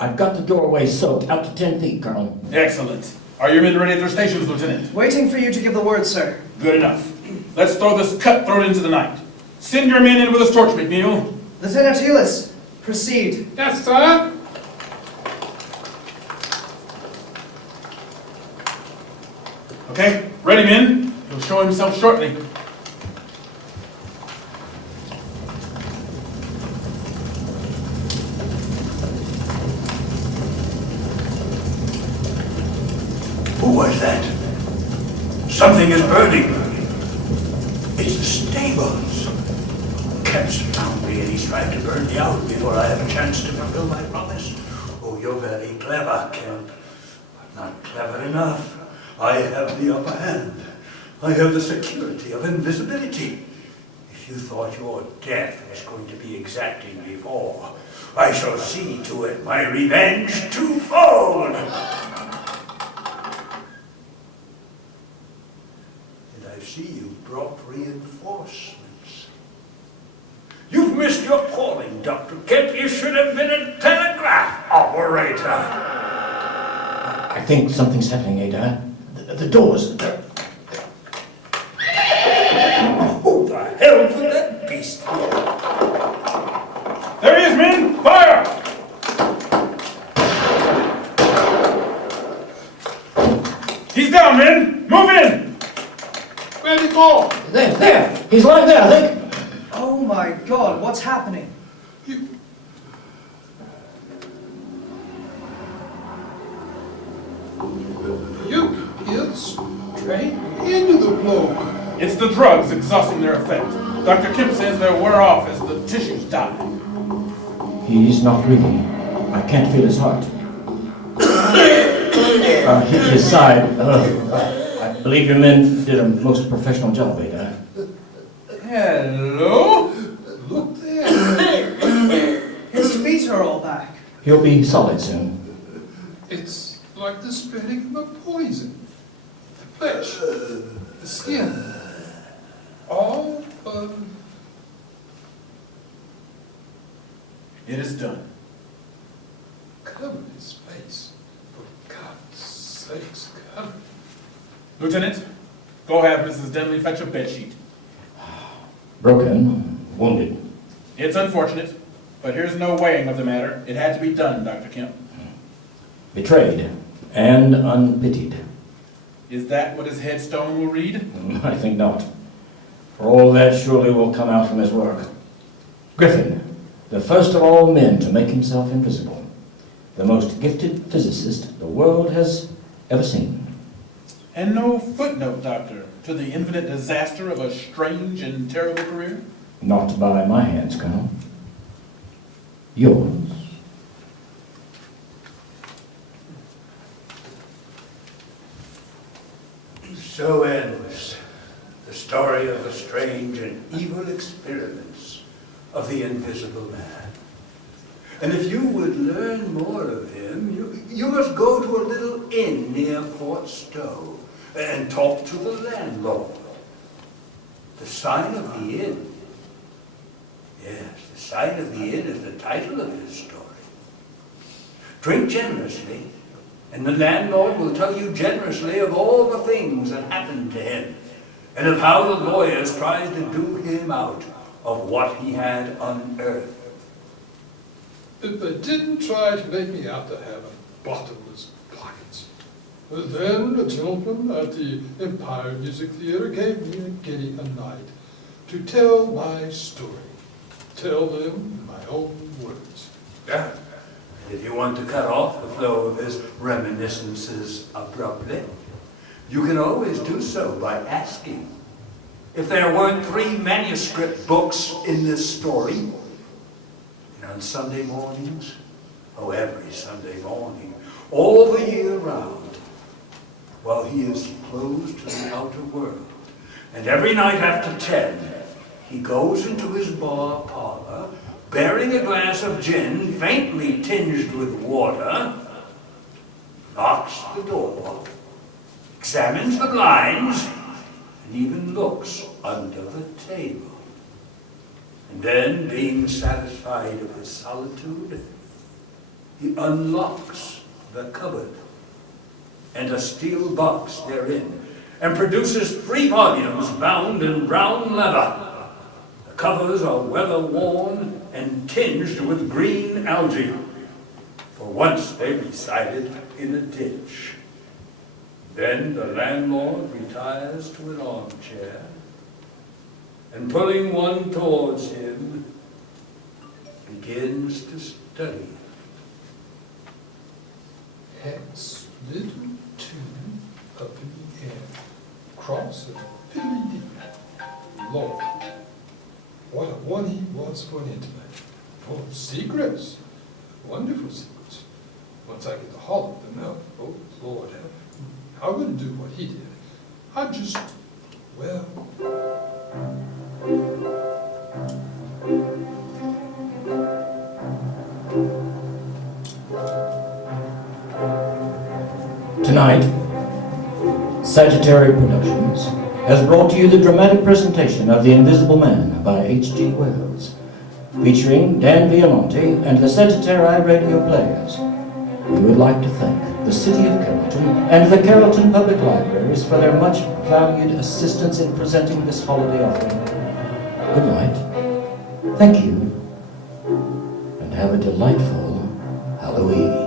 I've got the doorway soaked out to 10 feet, Colonel. Excellent. Are your men ready at their stations, Lieutenant? Waiting for you to give the word, sir. Good enough. Let's throw this cutthroat into the night. Send your men in with a torch, McNeil. Lieutenant Heelis, proceed. Yes, sir. Okay, ready, men. He'll show himself shortly. Who was that? Something is burning. It's the stables. Kemp's found me and he's trying to burn me out before I have a chance to fulfill my promise. Oh, you're very clever, Kemp. But not clever enough. I have the upper hand. I have the security of invisibility. If you thought your death was going to be exacting before, I shall see to it my revenge twofold. I see you've brought reinforcements. You've missed your calling, Dr. Kemp. You should have been a telegraph operator. I think something's happening, Ada. The doors. Who the hell put that beast here? There he is, men! Fire! He's down, men! Move in! Where'd he go? There! He's lying there, I think. Oh my God, what's happening? You killed straight into the bloke. It's the drugs exhausting their effect. Dr. Kemp says they'll wear off as the tissues die. He's not breathing. I can't feel his heart. His side. I believe your men did a most professional job, Ada. Hello? Look there. His feet are all back. He'll be solid soon. It's like the spreading of a poison. The flesh, the skin, all but... It is done. Cover his face. For God's sakes, cover. Lieutenant, go have Mrs. Denley fetch a bedsheet. Broken, wounded. It's unfortunate, but here's no weighing of the matter. It had to be done, Dr. Kemp. Betrayed and unpitied. Is that what his headstone will read? I think not. For all that surely will come out from his work. Griffin, the first of all men to make himself invisible. The most gifted physicist the world has ever seen. And no footnote, Doctor, to the infinite disaster of a strange and terrible career? Not by my hands, Colonel. Yours. So ends the story of the strange and evil experiments of the Invisible Man. And if you would learn more of him, you must go to a little inn near Port Stowe and talk to the landlord. The sign of the inn. Yes, the sign of the inn is the title of his story. Drink generously, and the landlord will tell you generously of all the things that happened to him, and of how the lawyers tried to do him out of what he had unearthed. If they didn't try to make me out to have a bottomless pockets. Then a gentleman at the Empire Music Theater gave me a guinea a night to tell my story. Tell them in my own words. Yeah. If you want to cut off the flow of his reminiscences abruptly, you can always do so by asking if there weren't 3 manuscript books in this story. And on Sunday mornings, oh, every Sunday morning, all the year round, while he is closed to the outer world, and every night after 10, he goes into his bar parlor, bearing a glass of gin faintly tinged with water, locks the door, examines the blinds, and even looks under the table. And then, being satisfied of his solitude, he unlocks the cupboard and a steel box therein, and produces 3 volumes bound in brown leather. The covers are weather-worn and tinged with green algae, for once they resided in a ditch. Then the landlord retires to an armchair, and pulling one towards him, begins to study. Hex, little tune up in the air, cross and fiddly dee. Lord, what a one he was for an intellect, full of secrets, wonderful secrets. Once I get the hollow of them out, oh Lord, I wouldn't do what he did. I'd just, well. Tonight, Sagittary Productions has brought to you the dramatic presentation of The Invisible Man by H.G. Wells, featuring Dan Viamonte and the Sagittari radio players. We would like to thank the City of Carrollton and the Carrollton Public Libraries for their much valued assistance in presenting this holiday offering. Good night, thank you, and have a delightful Halloween.